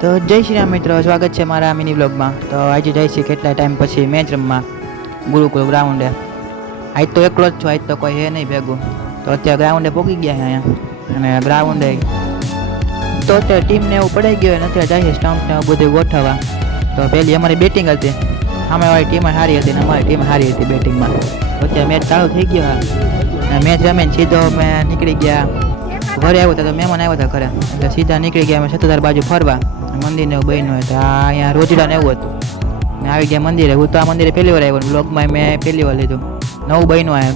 તો જય શ્રી રામ મિત્રો, સ્વાગત છે મારા મિની બ્લોગમાં. તો આજે જાય છે કેટલા ટાઈમ પછી મેચ રમવા ગુરુકુળ ગ્રાઉન્ડે. આજ તો એકલો જ છું, આજ તો કોઈ હે નહીં ભેગું. તો અત્યારે ગ્રાઉન્ડે પહોંચી ગયા છે અહીંયા, અને ગ્રાઉન્ડે તો અત્યારે ટીમને એવું પડાઈ ગયું અને અત્યારે જાય સ્ટમ્પને એવું બધું ગોઠવવા. તો પહેલી અમારી બેટિંગ હતી, સામેવાળી ટીમ સારી હતી ને અમારી ટીમ સારી હતી બેટિંગમાં. અત્યારે મેચ ચાલુ થઈ ગયો અને મેચ રમીને સીધો મેં નીકળી ગયા ઘરે. આવ્યો તો મહેમાન આવ્યા હતા ઘરે, એટલે સીધા નીકળી ગયા અમે સત્તાધાર બાજુ ફરવા. મંદિરને એવું બન્યું હોય તો અહીંયા રોજડા ને એવું હતું ને આવી ગયા મંદિરે. હું તો આ મંદિરે પહેલી વાર આવ્યો, બ્લોગમાં મેં પહેલી વાર લીધું, નવું બન્યું આ.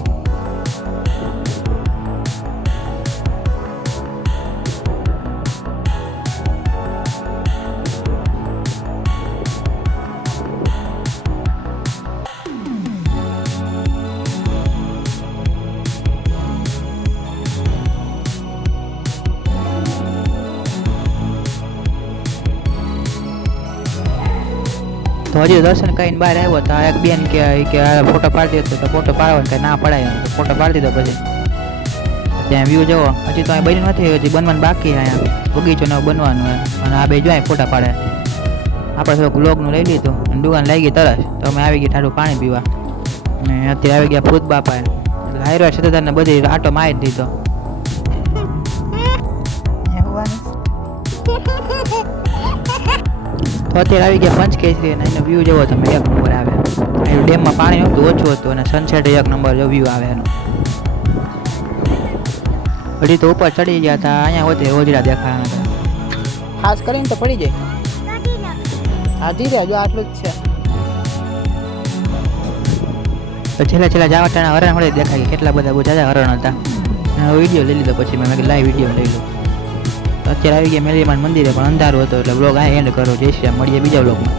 તો હજી દર્શન કરીને બહાર આવ્યો તો એક બેન કે ફોટો પાડી દીધો, તો ફોટો પાડવાનો કે ના પડાય, તો ફોટો પાડી દીધો. પછી ત્યાં વ્યૂ જવો, હજી તો અહીં બન્યું નથી, હજી બનવાનું બાકી. અહીંયા બગીચો નવો બનવાનું હોય અને આ બે જો ફોટા પાડે. આપણે થોડુંક લોગનું લઈ લીધું અને દુકાન લાગી તરસ, તો અમે આવી ગયા ઠાડું પાણી પીવા. અને અત્યારે આવી ગયા ભૂત બાપા, એટલે હાઈરો સત્તાધારને બધી આટો મારી દીધો. તો અત્યારે આવી ગયા પંચકેસરી અને એનો વ્યૂ જોવો તમે, એક નંબર આવે. ડેમમાં પાણી નહોતું, ઓછું હતું, અને સનસેટ એક નંબર જો વ્યૂ આવે એનો. હજી તો ઉપર ચડી ગયા હતા, અહીંયા હોતે ઓજરા દેખાયા હતા. ખાસ કરીને તો પડી જાય. હા ધીરે જો આટલું જ છે. તો છેલ્લા જવા ટાણા હરણ મળે દેખાય, કેટલા બધા બહુ જાજા હરણ હતા. વિડીયો લઈ લીધો પછી મેં લાઈવ વિડીયો લઈ લો. અત્યારે આવી ગયા મેલીમાન મંદિરે, પણ અંધારું હતું એટલે બ્લોગ આ એન્ડ કરો. જય શ્રી રામ, મળીએ બીજા બ્લોગમાં.